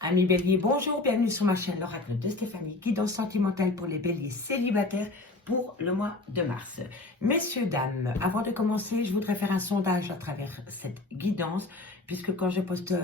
Amis béliers, bonjour, bienvenue sur ma chaîne l'oracle de Stéphanie, guidance sentimentale pour les béliers célibataires pour le mois de mars. Messieurs, dames, avant de commencer, je voudrais faire un sondage à travers cette guidance, puisque quand je poste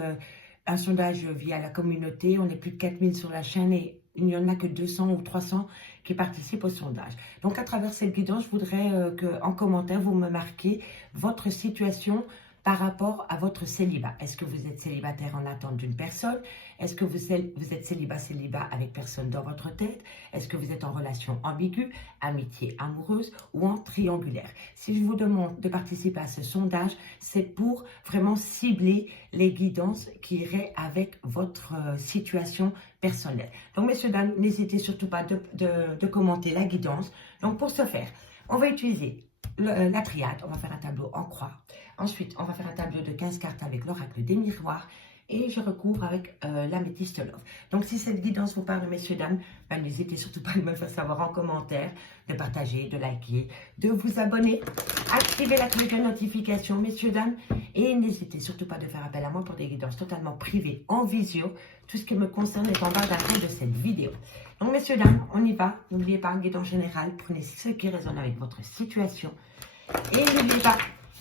un sondage via la communauté, on est plus de 4000 sur la chaîne et il n'y en a que 200 ou 300 qui participent au sondage. Donc à travers cette guidance, je voudrais qu'en commentaire, vous me marquez votre situation par rapport à votre célibat. Est-ce que vous êtes célibataire en attente d'une personne? Est-ce que vous êtes célibat avec personne dans votre tête? Est-ce que vous êtes en relation ambiguë, amitié amoureuse ou en triangulaire? Si je vous demande de participer à ce sondage, c'est pour vraiment cibler les guidances qui iraient avec votre situation personnelle. Donc, messieurs, dames, n'hésitez surtout pas de commenter la guidance. Donc, pour ce faire, on va utiliser la triade, on va faire un tableau en croix. Ensuite, on va faire un tableau de 15 cartes avec l'oracle des miroirs. Et je recouvre avec l'améthyste love. Donc, si cette guidance vous parle, messieurs, dames, n'hésitez surtout pas à me faire savoir en commentaire, de partager, de liker, de vous abonner, activer la cloche de notification, messieurs, dames. Et n'hésitez surtout pas de faire appel à moi pour des guidances totalement privées en visio. Tout ce qui me concerne est en barre d'accueil de cette vidéo. Donc, messieurs, dames, on y va. N'oubliez pas, guidance générale, prenez ce qui résonne avec votre situation. Et n'oubliez pas,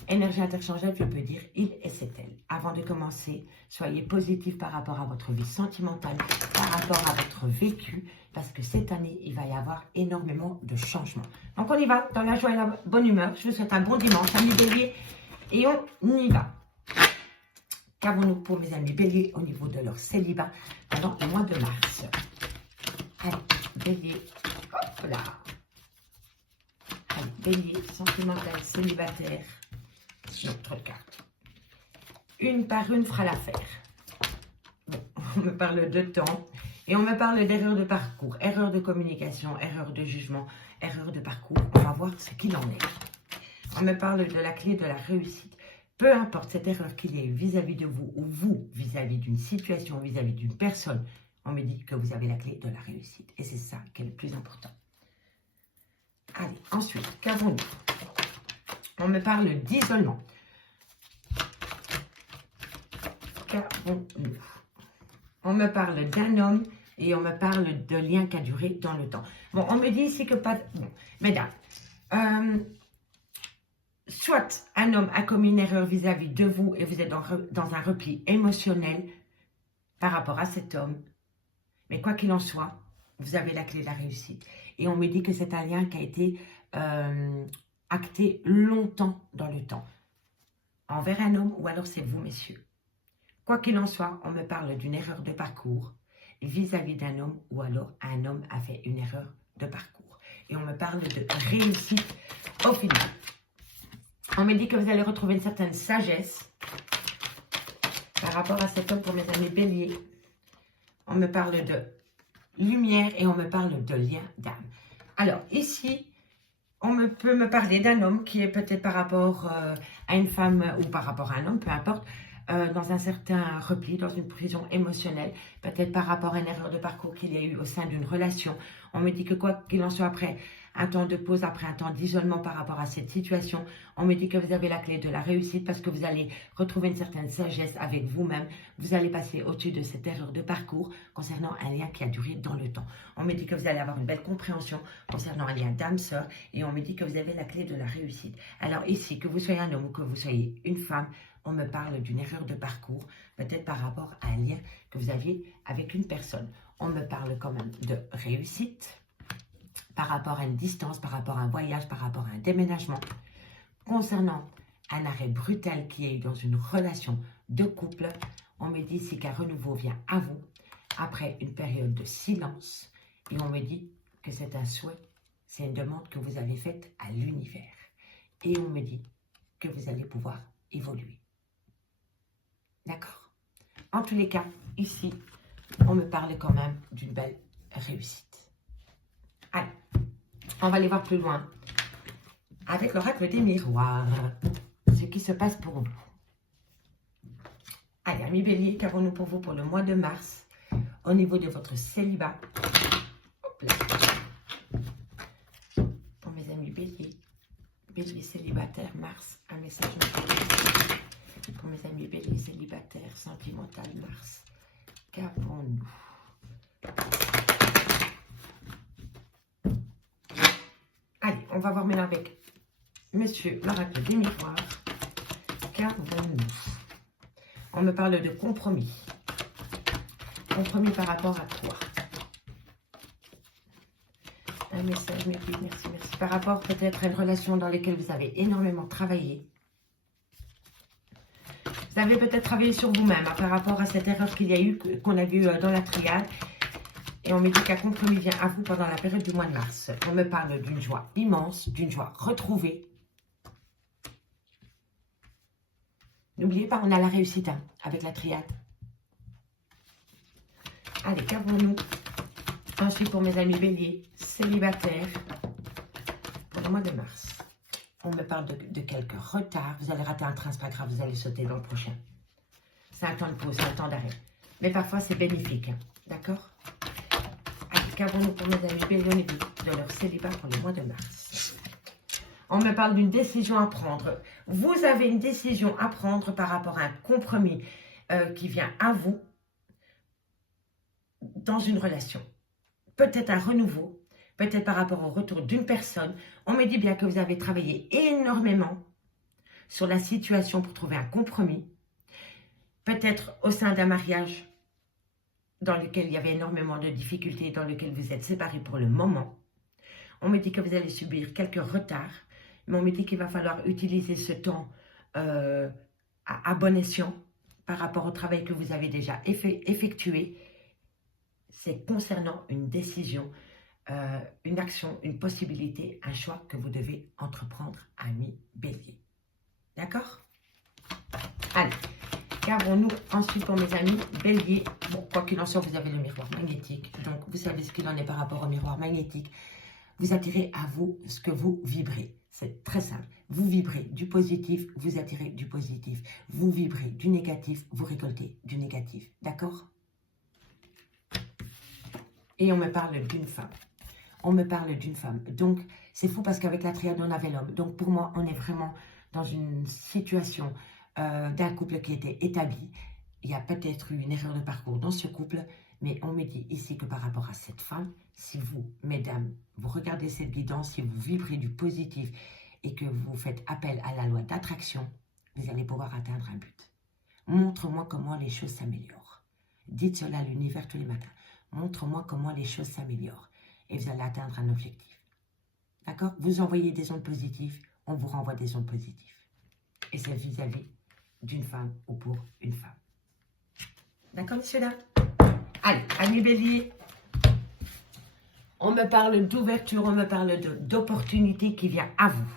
énergie interchangeable, je peux dire il et c'est elle. Avant de commencer, soyez positif par rapport à votre vie sentimentale, par rapport à votre vécu, parce que cette année, il va y avoir énormément de changements. Donc, on y va, dans la joie et la bonne humeur. Je vous souhaite un bon dimanche, amis béliers, et on y va. Qu'avons-nous pour mes amis béliers au niveau de leur célibat pendant le mois de mars? Allez, bélier, hop là. Allez, bélier, sentimental, célibataire. Notre carte. Une par une fera l'affaire. Bon, on me parle de temps et on me parle d'erreur de parcours, erreur de communication, erreur de jugement, erreur de parcours. On va voir ce qu'il en est. On me parle de la clé de la réussite. Peu importe cette erreur qu'il y ait vis-à-vis de vous ou vous vis-à-vis d'une situation, vis-à-vis d'une personne, on me dit que vous avez la clé de la réussite. Et c'est ça qui est le plus important. Allez, ensuite, qu'avons-nous? On me parle d'isolement. Qu'avons-nous? On me parle d'un homme et on me parle de lien qui a duré dans le temps. Bon, on me dit ici que pas... Bon, mesdames, soit un homme a commis une erreur vis-à-vis de vous et vous êtes dans un repli émotionnel par rapport à cet homme. Mais quoi qu'il en soit, vous avez la clé de la réussite. Et on me dit que c'est un lien qui a été acté longtemps dans le temps. Envers un homme ou alors c'est vous, messieurs. Quoi qu'il en soit, on me parle d'une erreur de parcours vis-à-vis d'un homme ou alors un homme a fait une erreur de parcours. Et on me parle de réussite au final. On me dit que vous allez retrouver une certaine sagesse par rapport à cet homme pour mes amis béliers. On me parle de lumière et on me parle de lien d'âme. Alors ici, on peut me parler d'un homme qui est peut-être par rapport à une femme ou par rapport à un homme, peu importe, dans un certain repli, dans une prison émotionnelle, peut-être par rapport à une erreur de parcours qu'il y a eu au sein d'une relation. On me dit que quoi qu'il en soit, après un temps de pause, après un temps d'isolement par rapport à cette situation, on me dit que vous avez la clé de la réussite parce que vous allez retrouver une certaine sagesse avec vous-même. Vous allez passer au-dessus de cette erreur de parcours concernant un lien qui a duré dans le temps. On me dit que vous allez avoir une belle compréhension concernant un lien d'âme-sœur et on me dit que vous avez la clé de la réussite. Alors ici, que vous soyez un homme ou que vous soyez une femme, on me parle d'une erreur de parcours, peut-être par rapport à un lien que vous aviez avec une personne. On me parle quand même de réussite, par rapport à une distance, par rapport à un voyage, par rapport à un déménagement. Concernant un arrêt brutal qui est dans une relation de couple, on me dit ici qu'un renouveau vient à vous après une période de silence. Et on me dit que c'est un souhait, c'est une demande que vous avez faite à l'univers. Et on me dit que vous allez pouvoir évoluer. D'accord? En tous les cas, ici, on me parle quand même d'une belle réussite. Allez, on va aller voir plus loin avec l'oracle des miroirs, ce qui se passe pour vous. Allez, amis béliers, qu'avons-nous pour vous pour le mois de mars au niveau de votre célibat? Hop là. Pour mes amis béliers, bélier célibataire, mars, un message. Pour mes amis béliers célibataires, sentimental, mars, Qu'avons-nous? Allez, on va voir maintenant avec Monsieur l'oracle des miroirs. Qu'avons-nous? On me parle de compromis. Compromis par rapport à quoi? Un message, mes filles, merci, merci. Par rapport peut-être à une relation dans laquelle vous avez énormément travaillé. Vous avez peut-être travaillé sur vous-même par rapport à cette erreur qu'il y a eu, qu'on a vue dans la triade. Et on me dit qu'un compromis vient à vous pendant la période du mois de mars. On me parle d'une joie immense, d'une joie retrouvée. N'oubliez pas, on a la réussite hein, avec la triade. Allez, qu'avons-nous? Ensuite, pour mes amis béliers, célibataires, pour le mois de mars. On me parle de quelques retards. Vous allez rater un train, c'est pas grave, vous allez sauter dans le prochain. C'est un temps de pause, c'est un temps d'arrêt. Mais parfois, c'est bénéfique. Hein, d'accord? Qu'avons-nous pour mes amis béliers au niveau de leur célibat pour le mois de mars? On me parle d'une décision à prendre. Vous avez une décision à prendre par rapport à un compromis qui vient à vous dans une relation. Peut-être un renouveau, peut-être par rapport au retour d'une personne. On me dit bien que vous avez travaillé énormément sur la situation pour trouver un compromis. Peut-être au sein d'un mariage dans lequel il y avait énormément de difficultés, dans lequel vous êtes séparés pour le moment. On me dit que vous allez subir quelques retards, mais on me dit qu'il va falloir utiliser ce temps à bon escient par rapport au travail que vous avez déjà effectué. C'est concernant une décision, une action, une possibilité, un choix que vous devez entreprendre, amis bélier. D'accord? Allez. Qu'avons-nous ensuite pour mes amis béliers? Bon, quoi qu'il en soit, vous avez le miroir magnétique. Donc, vous savez ce qu'il en est par rapport au miroir magnétique. Vous attirez à vous ce que vous vibrez. C'est très simple. Vous vibrez du positif, vous attirez du positif. Vous vibrez du négatif, vous récoltez du négatif. D'accord? Et on me parle d'une femme. On me parle d'une femme. Donc, c'est fou parce qu'avec la triade, on avait l'homme. Donc, pour moi, on est vraiment dans une situation d'un couple qui était établi. Il y a peut-être eu une erreur de parcours dans ce couple, mais on me dit ici que par rapport à cette femme, si vous, mesdames, vous regardez cette guidance, si vous vibrez du positif et que vous faites appel à la loi d'attraction, vous allez pouvoir atteindre un but. Montre-moi comment les choses s'améliorent. Dites cela à l'univers tous les matins. Montre-moi comment les choses s'améliorent et vous allez atteindre un objectif. D'accord? Vous envoyez des ondes positives, on vous renvoie des ondes positives. Et c'est vis-à-vis d'une femme ou pour une femme. D'accord, monsieur là? Allez, amis bélier, on me parle d'ouverture, on me parle d'opportunité qui vient à vous.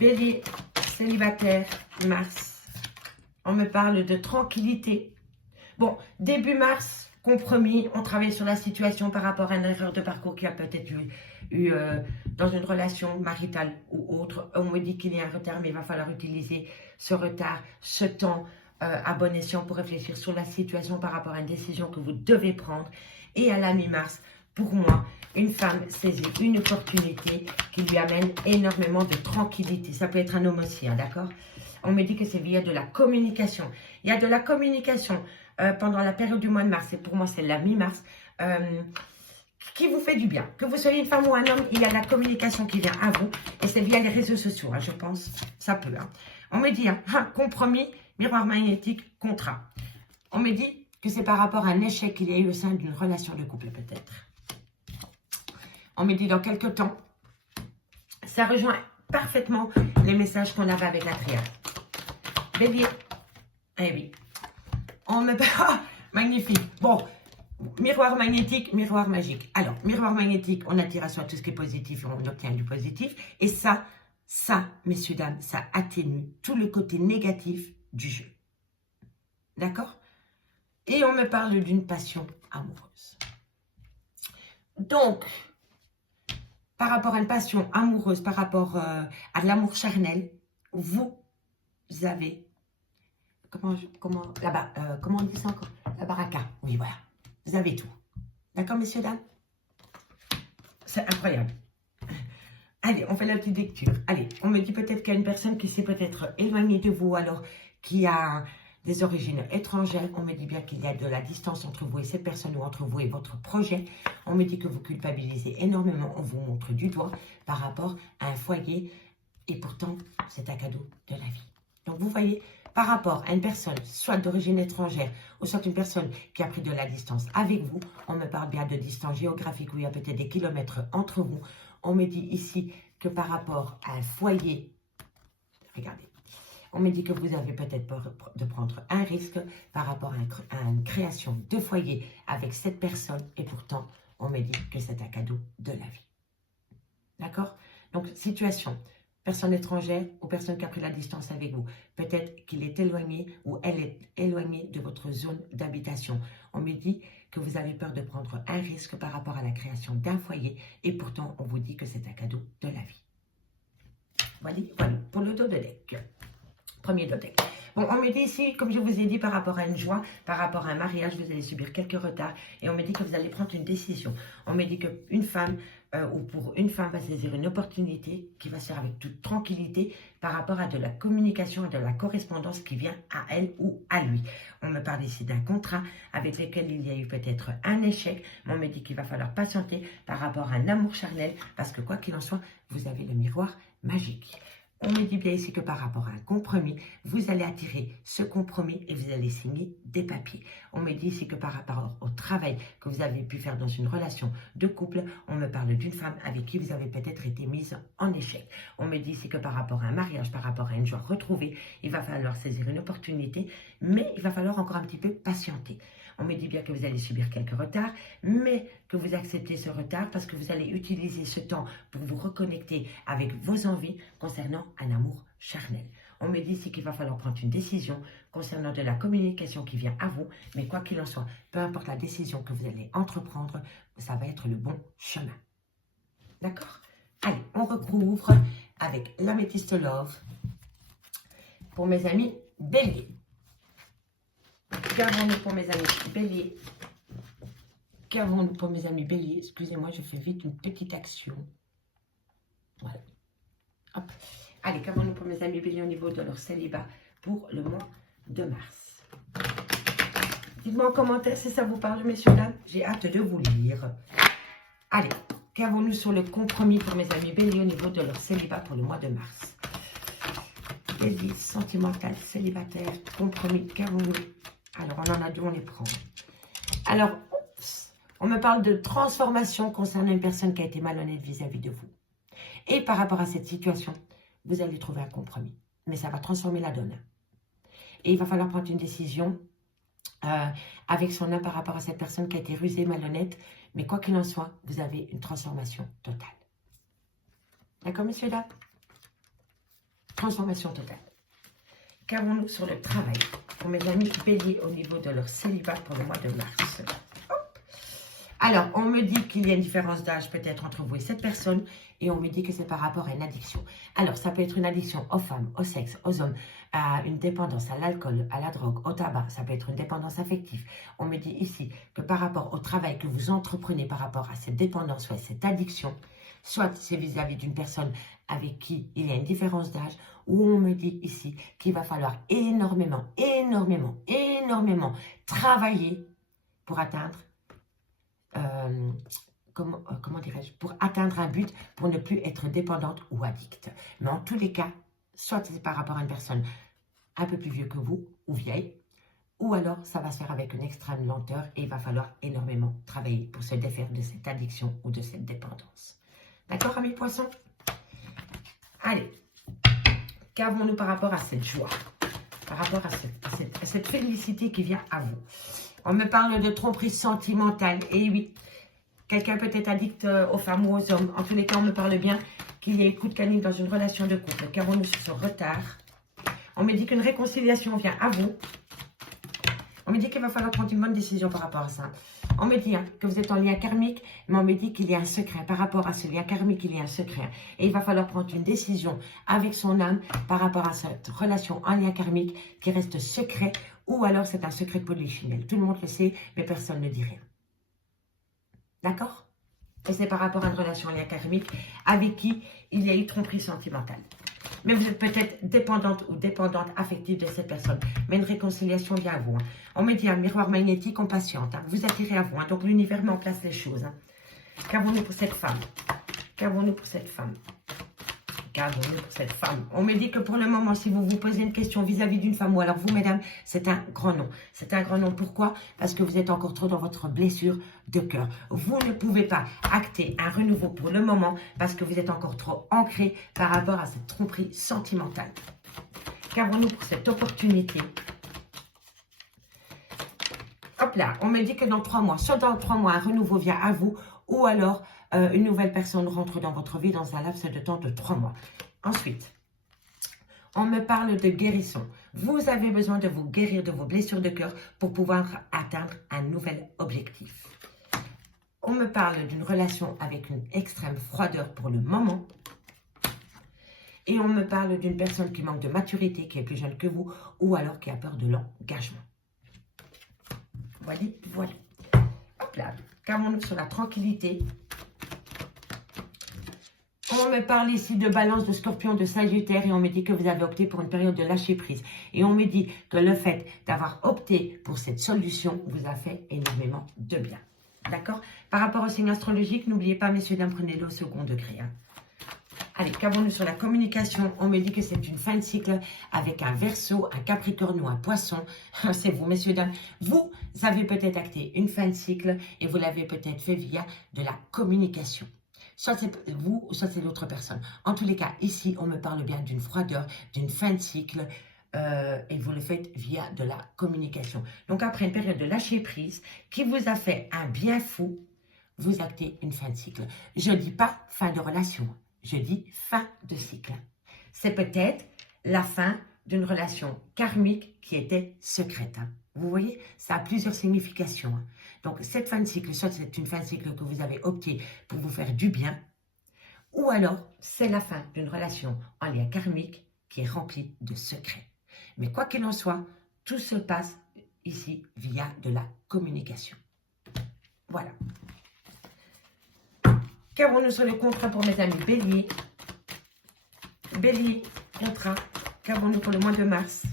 Bélier, célibataire, mars, on me parle de tranquillité. Bon, début mars, compromis, on travaille sur la situation par rapport à une erreur de parcours qui a peut-être eu dans une relation maritale ou autre. On me dit qu'il y a un retard, mais il va falloir utiliser ce retard, ce temps à bon escient pour réfléchir sur la situation par rapport à une décision que vous devez prendre. Et à la mi-mars, pour moi, une femme saisit une opportunité qui lui amène énormément de tranquillité. Ça peut être un homme aussi, hein, d'accord? On me dit que c'est via de la communication. Il y a de la communication pendant la période du mois de mars, et pour moi c'est la mi-mars, qui vous fait du bien. Que vous soyez une femme ou un homme, il y a de la communication qui vient à vous, et c'est via les réseaux sociaux, hein, je pense, ça peut. Hein. On me dit, compromis, miroir magnétique, contrat. On me dit que c'est par rapport à un échec qu'il y a eu au sein d'une relation de couple peut-être. On me dit dans quelques temps, ça rejoint parfaitement les messages qu'on avait avec la triade. Bélier, eh oui. On me parle, magnifique. Bon, miroir magnétique, miroir magique. Alors, miroir magnétique, on attire à soi tout ce qui est positif et on obtient du positif. Et ça, messieurs, dames, ça atténue tout le côté négatif du jeu. D'accord? Et on me parle d'une passion amoureuse. Donc, par rapport à une passion amoureuse, par rapport à de l'amour charnel, vous avez... Comment on dit ça encore? La baraka. Oui, voilà. Vous avez tout. D'accord, messieurs, dames? C'est incroyable. Allez, on fait la petite lecture. Allez, on me dit peut-être qu'il y a une personne qui s'est peut-être éloignée de vous, alors qui a des origines étrangères. On me dit bien qu'il y a de la distance entre vous et cette personne ou entre vous et votre projet. On me dit que vous culpabilisez énormément. On vous montre du doigt par rapport à un foyer. Et pourtant, c'est un cadeau de la vie. Donc, vous voyez, par rapport à une personne, soit d'origine étrangère, ou soit une personne qui a pris de la distance avec vous, on me parle bien de distance géographique où il y a peut-être des kilomètres entre vous. On me dit ici que par rapport à un foyer, regardez, on me dit que vous avez peut-être peur de prendre un risque par rapport à une création de foyer avec cette personne. Et pourtant, on me dit que c'est un cadeau de la vie. D'accord? Donc, situation, personne étrangère ou personne qui a pris la distance avec vous. Peut-être qu'il est éloigné ou elle est éloignée de votre zone d'habitation. On me dit que vous avez peur de prendre un risque par rapport à la création d'un foyer. Et pourtant, on vous dit que c'est un cadeau de la vie. Voilà, voilà pour le dos de deck. Premier dos de deck. Bon, on me dit ici, comme je vous ai dit, par rapport à une joie, par rapport à un mariage, vous allez subir quelques retards. Et on me dit que vous allez prendre une décision. On me dit qu'une femme, ou pour une femme, va saisir une opportunité qui va se faire avec toute tranquillité par rapport à de la communication et de la correspondance qui vient à elle ou à lui. On me parle ici d'un contrat avec lequel il y a eu peut-être un échec. Mais on me dit qu'il va falloir patienter par rapport à un amour charnel parce que quoi qu'il en soit, vous avez le miroir magique. On me dit bien ici que par rapport à un compromis, vous allez attirer ce compromis et vous allez signer des papiers. On me dit ici que par rapport au travail que vous avez pu faire dans une relation de couple, on me parle d'une femme avec qui vous avez peut-être été mise en échec. On me dit ici que par rapport à un mariage, par rapport à une joie retrouvée, il va falloir saisir une opportunité, mais il va falloir encore un petit peu patienter. On me dit bien que vous allez subir quelques retards, mais que vous acceptez ce retard parce que vous allez utiliser ce temps pour vous reconnecter avec vos envies concernant un amour charnel. On me dit ici qu'il va falloir prendre une décision concernant de la communication qui vient à vous, mais quoi qu'il en soit, peu importe la décision que vous allez entreprendre, ça va être le bon chemin. D'accord? Allez, on recouvre avec l'améthyste love pour mes amis béliers. Qu'avons-nous pour mes amis béliers? Qu'avons-nous pour mes amis béliers? Excusez-moi, je fais vite une petite action. Voilà. Hop. Allez, qu'avons-nous pour mes amis béliers au niveau de leur célibat pour le mois de mars? Dites-moi en commentaire si ça vous parle, messieurs, dames. J'ai hâte de vous lire. Allez, qu'avons-nous sur le compromis pour mes amis béliers au niveau de leur célibat pour le mois de mars? Bélier, sentimental, célibataire, compromis, qu'avons-nous? Alors, on en a deux, on les prend. Alors, on me parle de transformation concernant une personne qui a été malhonnête vis-à-vis de vous. Et par rapport à cette situation, vous allez trouver un compromis. Mais ça va transformer la donne. Et il va falloir prendre une décision avec son âme par rapport à cette personne qui a été rusée, malhonnête. Mais quoi qu'il en soit, vous avez une transformation totale. D'accord, messieurs, dames? Transformation totale. Qu'avons-nous sur le travail pour mes amis béliers au niveau de leur célibat pour le mois de mars? Hop. Alors, on me dit qu'il y a une différence d'âge peut-être entre vous et cette personne et on me dit que c'est par rapport à une addiction. Alors, ça peut être une addiction aux femmes, au sexe, aux hommes, à une dépendance à l'alcool, à la drogue, au tabac. Ça peut être une dépendance affective. On me dit ici que par rapport au travail que vous entreprenez par rapport à cette dépendance ou à cette addiction, soit c'est vis-à-vis d'une personne avec qui il y a une différence d'âge, où on me dit ici qu'il va falloir énormément travailler pour atteindre, comment dirais-je, pour atteindre un but, pour ne plus être dépendante ou addicte. Mais en tous les cas, soit c'est par rapport à une personne un peu plus vieux que vous, ou vieille, ou alors ça va se faire avec une extrême lenteur et il va falloir énormément travailler pour se défaire de cette addiction ou de cette dépendance. D'accord, amis poissons? Allez, qu'avons-nous par rapport à cette joie? Par rapport à cette félicité qui vient à vous? On me parle de tromperie sentimentale. Et oui, quelqu'un peut être addict aux femmes ou aux hommes. En tous les cas, on me parle bien qu'il y a eu coup de canif dans une relation de couple. Qu'avons-nous sur ce retard? On me dit qu'une réconciliation vient à vous. On me dit qu'il va falloir prendre une bonne décision par rapport à ça. On me dit que vous êtes en lien karmique, mais on me dit qu'il y a un secret. Par rapport à ce lien karmique, il y a un secret. Et il va falloir prendre une décision avec son âme par rapport à cette relation en lien karmique qui reste secret, ou alors c'est un secret polichinelle. Tout le monde le sait, mais personne ne dit rien. D'accord? Et c'est par rapport à une relation en lien karmique avec qui il y a eu tromperie sentimentale. Mais vous êtes peut-être dépendante ou dépendante affective de cette personne. Mais une réconciliation vient à vous. Hein. On me dit un miroir magnétique, on patiente. Hein. Vous attirez à vous. Hein. Donc l'univers met en place les choses. Hein. Qu'avons-nous pour cette femme? Qu'avons-nous pour cette femme? Qu'avons-nous pour cette femme? On me dit que pour le moment, si vous vous posez une question vis-à-vis d'une femme, ou alors vous, mesdames, c'est un grand non. C'est un grand non. Pourquoi? Parce que vous êtes encore trop dans votre blessure de cœur. Vous ne pouvez pas acter un renouveau pour le moment parce que vous êtes encore trop ancré par rapport à cette tromperie sentimentale. Qu'avons-nous pour cette opportunité? Hop là, on me dit que dans 3 mois, soit dans 3 mois, un renouveau vient à vous, ou alors une nouvelle personne rentre dans votre vie dans un laps de temps de 3 mois. Ensuite, on me parle de guérison. Vous avez besoin de vous guérir de vos blessures de cœur pour pouvoir atteindre un nouvel objectif. On me parle d'une relation avec une extrême froideur pour le moment. Et on me parle d'une personne qui manque de maturité, qui est plus jeune que vous, ou alors qui a peur de l'engagement. Voilà, voilà. Hop là, qu'avons-nous sur la tranquillité? On me parle ici de balance, de scorpion, de sagittaire et on me dit que vous avez opté pour une période de lâcher prise. Et on me dit que le fait d'avoir opté pour cette solution vous a fait énormément de bien. D'accord? Par rapport au signe astrologique, n'oubliez pas, messieurs, dames, prenez-le au second degré. Hein. Allez, qu'avons-nous sur la communication? On me dit que c'est une fin de cycle avec un Verseau, un Capricorne ou un Poisson. C'est vous, messieurs, dames. Vous avez peut-être acté une fin de cycle et vous l'avez peut-être fait via de la communication. Soit c'est vous, soit c'est l'autre personne. En tous les cas, ici, on me parle bien d'une froideur, d'une fin de cycle, et vous le faites via de la communication. Donc, après une période de lâcher prise qui vous a fait un bien fou, vous actez une fin de cycle. Je ne dis pas fin de relation, je dis fin de cycle. C'est peut-être la fin d'une relation karmique qui était secrète. Hein. Vous voyez, ça a plusieurs significations. Hein. Donc, cette fin de cycle, soit c'est une fin de cycle que vous avez opté pour vous faire du bien, ou alors c'est la fin d'une relation en lien karmique qui est remplie de secrets. Mais quoi qu'il en soit, tout se passe ici via de la communication. Voilà. Qu'avons-nous sur le contrat pour mes amis Bélier? Bélier, contrat. Qu'avons-nous pour le mois de mars?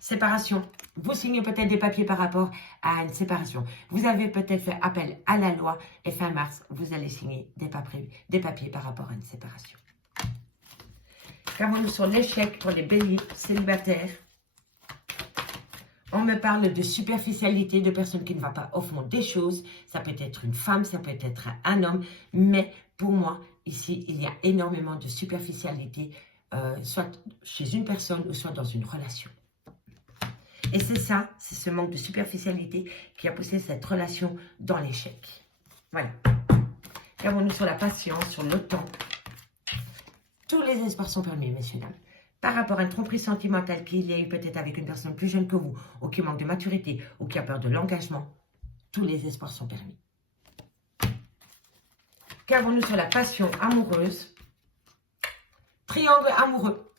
Séparation. Vous signez peut-être des papiers par rapport à une séparation. Vous avez peut-être fait appel à la loi et fin mars, vous allez signer des papiers par rapport à une séparation. Qu'avons-nous sur l'échec pour les béliers célibataires? On me parle de superficialité, de personnes qui ne vont pas au fond des choses. Ça peut être une femme, ça peut être un homme. Mais pour moi, ici, il y a énormément de superficialité, soit chez une personne ou soit dans une relation. Et c'est ça, c'est ce manque de superficialité qui a poussé cette relation dans l'échec. Voilà. Qu'avons-nous sur la patience, sur le temps? Tous les espoirs sont permis, messieurs, dames. Par rapport à une tromperie sentimentale qu'il y a eu peut-être avec une personne plus jeune que vous, ou qui manque de maturité, ou qui a peur de l'engagement, tous les espoirs sont permis. Qu'avons-nous sur la passion amoureuse? Triangle amoureux.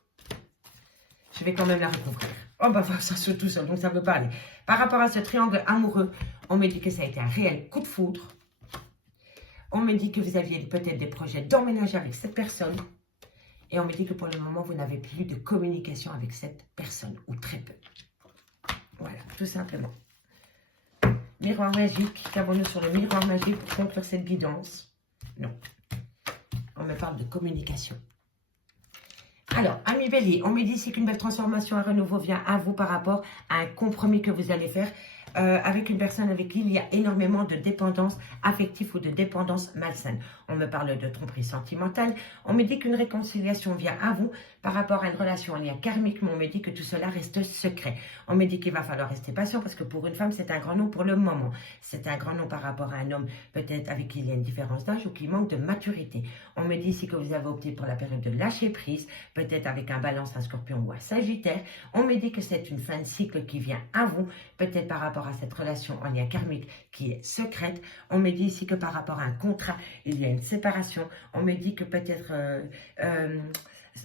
Je vais quand même la recouvrir. Oh bah ça se tout seul, donc ça ne veut pas aller. Par rapport à ce triangle amoureux, on me dit que ça a été un réel coup de foudre. On me dit que vous aviez peut-être des projets d'emménager avec cette personne. Et on me dit que pour le moment, vous n'avez plus de communication avec cette personne, ou très peu. Voilà, tout simplement. Miroir magique, qu'avons-nous sur le miroir magique pour conclure cette guidance? Non. On me parle de communication. Alors, amis bélier, on me dit ici qu'une belle transformation, un renouveau vient à vous par rapport à un compromis que vous allez faire avec une personne avec qui il y a énormément de dépendance affective ou de dépendance malsaine. On me parle de tromperie sentimentale. On me dit qu'une réconciliation vient à vous par rapport à une relation en lien karmique, mais on me dit que tout cela reste secret. On me dit qu'il va falloir rester patient parce que pour une femme, c'est un grand nom pour le moment. C'est un grand nom par rapport à un homme peut-être avec qui il y a une différence d'âge ou qui manque de maturité. On me dit ici que vous avez opté pour la période de lâcher prise, peut-être avec un balance, un scorpion ou un sagittaire. On me dit que c'est une fin de cycle qui vient à vous, peut-être par rapport à cette relation en lien karmique qui est secrète. On me dit ici que par rapport à un contrat, il y a une séparation. On me dit que peut-être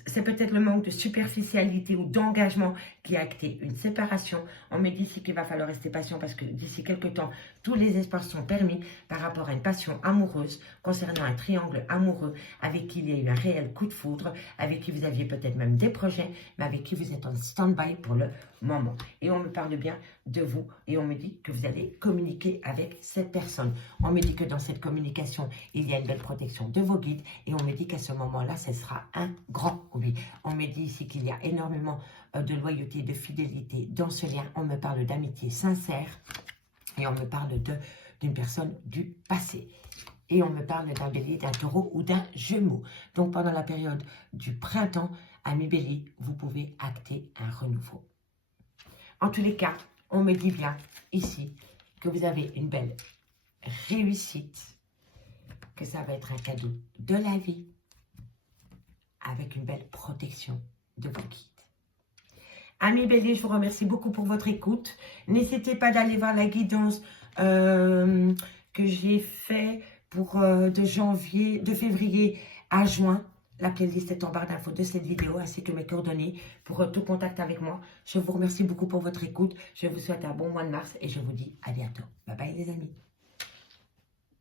c'est peut-être le manque de superficialité ou d'engagement qui a acté une séparation. On me dit ici qu'il va falloir rester patient parce que d'ici quelques temps, tous les espoirs sont permis par rapport à une passion amoureuse concernant un triangle amoureux avec qui il y a eu un réel coup de foudre, avec qui vous aviez peut-être même des projets, mais avec qui vous êtes en stand-by pour le moment. Et on me parle bien de vous et on me dit que vous allez communiquer avec cette personne. On me dit que dans cette communication, il y a une belle protection de vos guides et on me dit qu'à ce moment-là, ce sera un grand oui. On me dit ici qu'il y a énormément de loyauté, de fidélité dans ce lien. On me parle d'amitié sincère et on me parle d'une personne du passé. Et on me parle d'un bélier, d'un taureau ou d'un gémeau. Donc pendant la période du printemps, ami bélier, vous pouvez acter un renouveau. En tous les cas, on me dit bien ici que vous avez une belle réussite, que ça va être un cadeau de la vie avec une belle protection de vos guides. Amis bélier, je vous remercie beaucoup pour votre écoute. N'hésitez pas d'aller voir la guidance que j'ai fait pour de février à juin. La playlist est en barre d'infos de cette vidéo ainsi que mes coordonnées pour tout contact avec moi. Je vous remercie beaucoup pour votre écoute. Je vous souhaite un bon mois de mars et je vous dis à bientôt. Bye bye les amis.